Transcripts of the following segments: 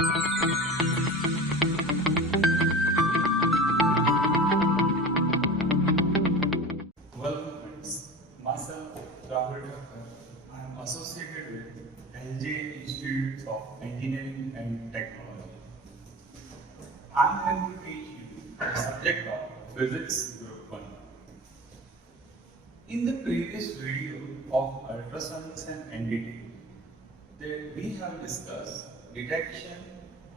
Welcome friends, myself Rahul Thakkar. I am associated with LJ Institute of Engineering and Technology. I am going to teach you the subject of Physics Group 1. In the previous video of ultrasonics and NDT, we have discussed detection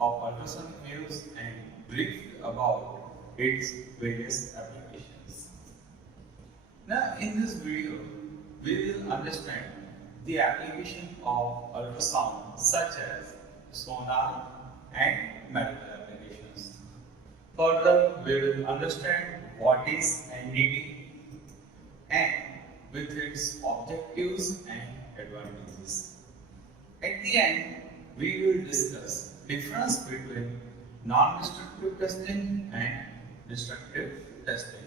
of ultrasonic waves and briefed about its various applications. Now, in this video, we will understand the application of ultrasound such as sonar and medical applications. Further, we will understand what is NDT and with its objectives and advantages. At the end, we will discuss difference between non-destructive testing and destructive testing.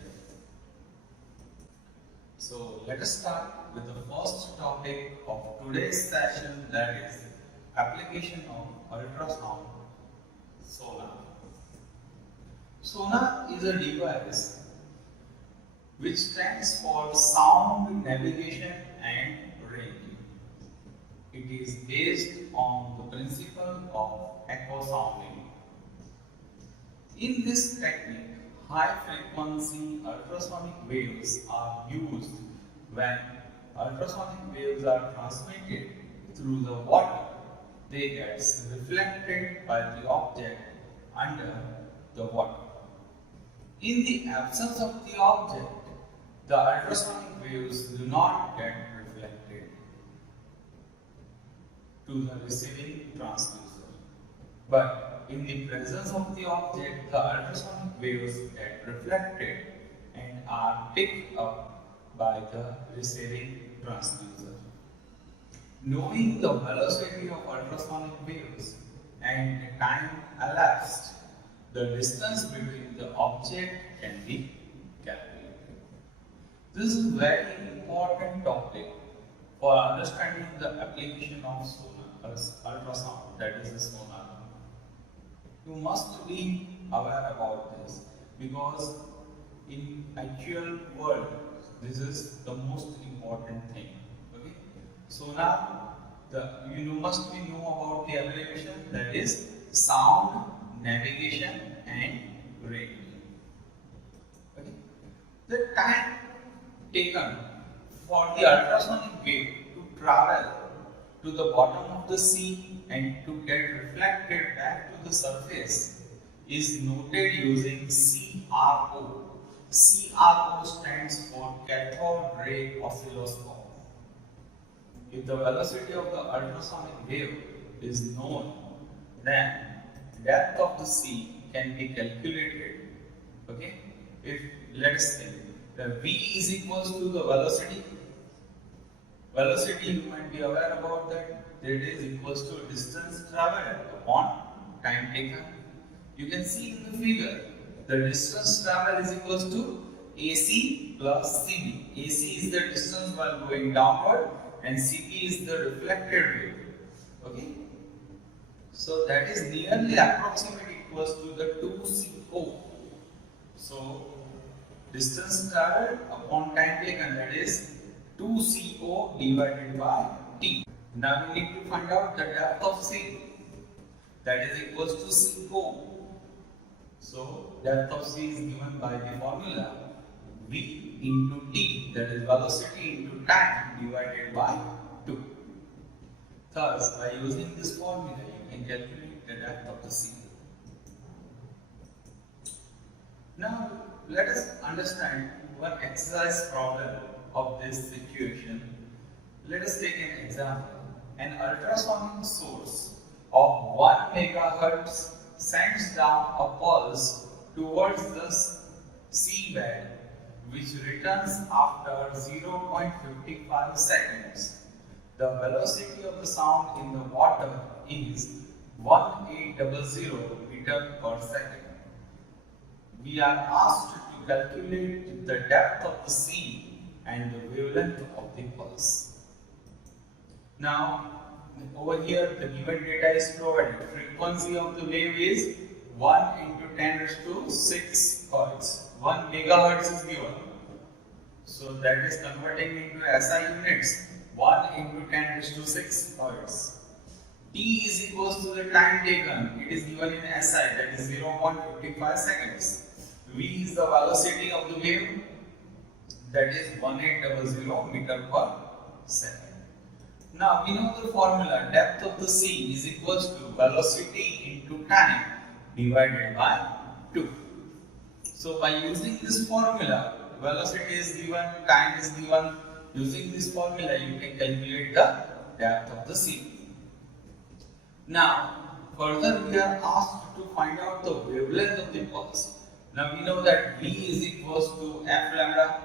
So let us start with the first topic of today's session, that is application of ultrasound sonar. Sonar is a device which stands for sound navigation and ranging. It is based on the principle of echo sounding. In this technique, high frequency ultrasonic waves are used when ultrasonic waves are transmitted through the water. They get reflected by the object under the water. In the absence of the object, the ultrasonic waves do not get reflected to the receiving transducer. But in the presence of the object, the ultrasonic waves get reflected and are picked up by the receiving transducer. Knowing the velocity of ultrasonic waves and the time elapsed, the distance between the object can be calculated. This is a very important topic for understanding the application of ultrasound, that is the sonar. You must be aware about this because in actual world, this is the most important thing. Okay? Sonar, you must be know about the abbreviation, that is sound, navigation and ranging. Okay? The time taken for the ultrasonic wave to travel to the bottom of the sea and to get reflected back to the surface is noted using CRO. CRO stands for cathode ray oscilloscope. If the velocity of the ultrasonic wave is known, then depth of the sea can be calculated. Okay? If let us say the V is equals to the velocity. Velocity, you might be aware about that. That is equals to distance traveled upon time taken. You can see in the figure, the distance traveled is equals to AC plus CB. AC is the distance while going downward and CB is the reflected wave. Okay? So that is nearly approximately equals to the 2CO. So distance traveled upon time taken, that is 2CO divided by T. Now we need to find out the depth of sea, that is equals to CO. So depth of sea is given by the formula V into T, that is velocity into time divided by 2. Thus, by using this formula, you can calculate the depth of the sea. Now, let us understand one exercise problem of this situation. Let us take an example. An ultrasonic source of 1 MHz sends down a pulse towards the seabed, which returns after 0.55 seconds. The velocity of the sound in the water is 1800 meters per second. We are asked to calculate the depth of the sea and the wavelength of the pulse. Now, over here the given data is provided. Frequency of the wave is 1 into 10 raised to 6 hertz. 1 megahertz is given. So that is converting into SI units. 1 into 10 raised to 6 hertz. T is equals to the time taken. It is given in SI, that is 0.55 seconds. V is the velocity of the wave, that is 1800 meter per second. Now we know the formula, depth of the sea is equals to velocity into time divided by 2. So by using this formula, velocity is given, time is given. Using this formula, you can calculate the depth of the sea. Now, further we are asked to find out the wavelength of the pulse. Now we know that V is equals to F lambda.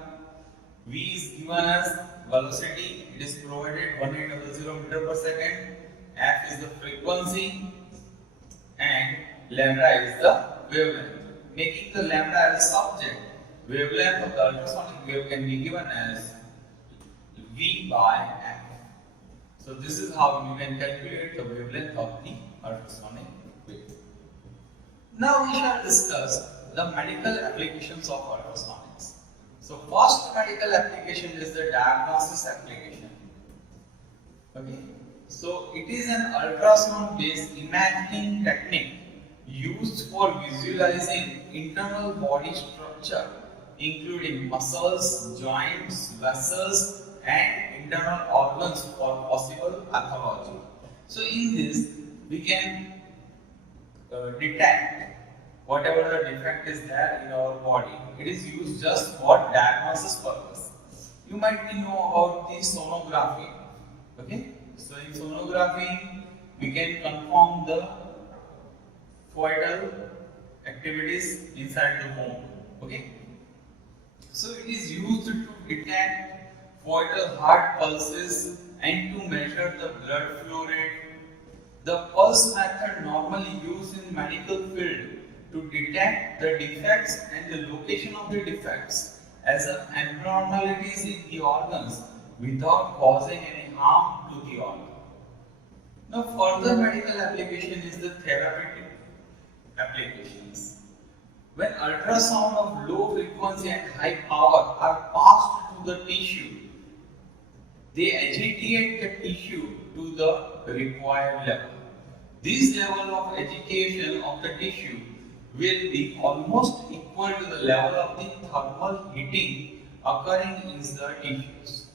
V is given as velocity, it is provided 1800 meter per second. F is the frequency and lambda is the wavelength. Making the lambda as a subject, wavelength of the ultrasonic wave can be given as V by F. So this is how you can calculate the wavelength of the ultrasonic wave. Now we shall discuss the medical applications of ultrasonics. So first medical application is the diagnosis application. Okay. So it is an ultrasound based imaging technique used for visualizing internal body structure including muscles, joints, vessels and internal organs for possible pathology. So in this we can detect whatever the defect is there in our body. It is used just for diagnosis purpose. You might know about the sonography. Okay, so in sonography we can confirm the vital activities inside the home. Okay, so it is used to detect vital heart pulses and to measure the blood flow rate. The pulse method normally used in medical field to detect the defects and the location of the defects as abnormalities in the organs without causing any harm to the organ. Now further medical application is the therapeutic applications. When ultrasound of low frequency and high power are passed to the tissue, they agitate the tissue to the required level. This level of agitation of the tissue will be almost equal to the level of the thermal heating occurring in the tissues.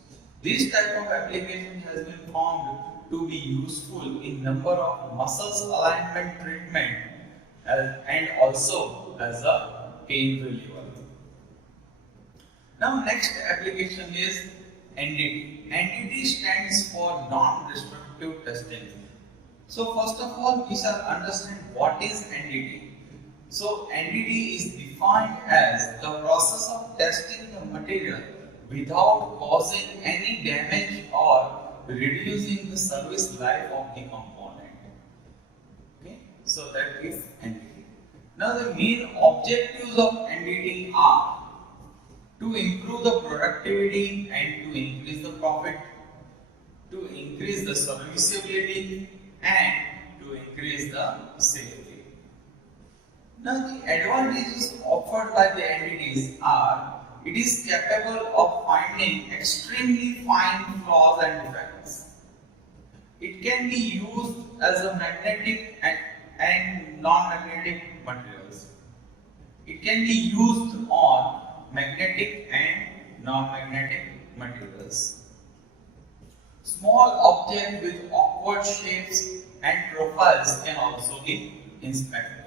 This type of application has been found to be useful in number of muscles alignment treatment and also as a pain reliever. Now next application is NDT. NDT stands for non-destructive testing. So first of all, we shall understand what is NDT. So NDT is defined as the process of testing the material without causing any damage or reducing the service life of the component. Okay, so that is NDT. Now the main objectives of NDT are to improve the productivity and to increase the profit, to increase the serviceability and to increase the safety. Now the advantages offered by the NDTs are it is capable of finding extremely fine flaws and defects. It can be used as a magnetic and non-magnetic materials. It can be used on magnetic and non-magnetic materials. Small objects with awkward shapes and profiles can also be inspected.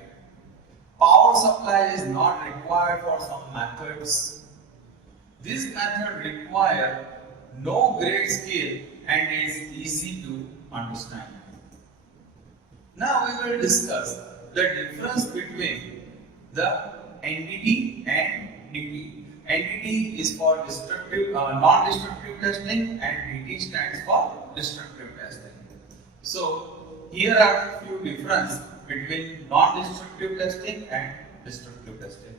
Power supply is not required for some methods. This method requires no great skill and is easy to understand. Now we will discuss the difference between the NDT and DT. NDT is for destructive, non-destructive testing and DT stands for destructive testing. So here are a few differences between non-destructive testing and destructive testing.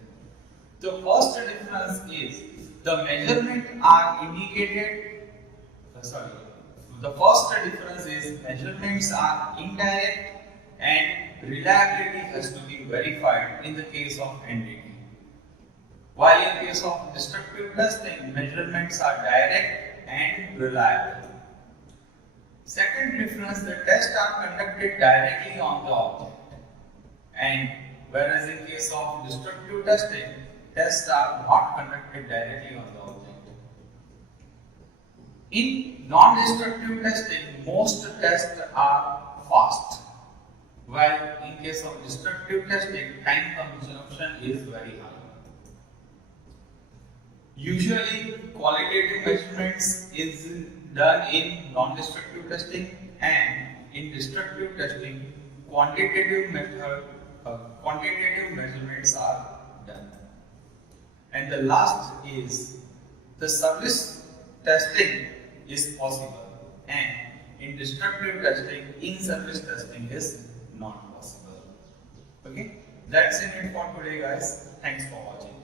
The first difference is the measurements are indicated. The first difference is measurements are indirect and reliability has to be verified in the case of NDT. While in case of destructive testing, measurements are direct and reliable. Second difference, the tests are conducted directly on the object, and whereas in case of destructive testing, tests are not conducted directly on the object. In non-destructive testing, most tests are fast, while in case of destructive testing, time consumption is very high. Usually, qualitative measurements is done in non-destructive testing, and in destructive testing, quantitative measurements are done. And the last is the service testing is possible, and in destructive testing, in-service testing is not possible. Okay, that's it for today, guys. Thanks for watching.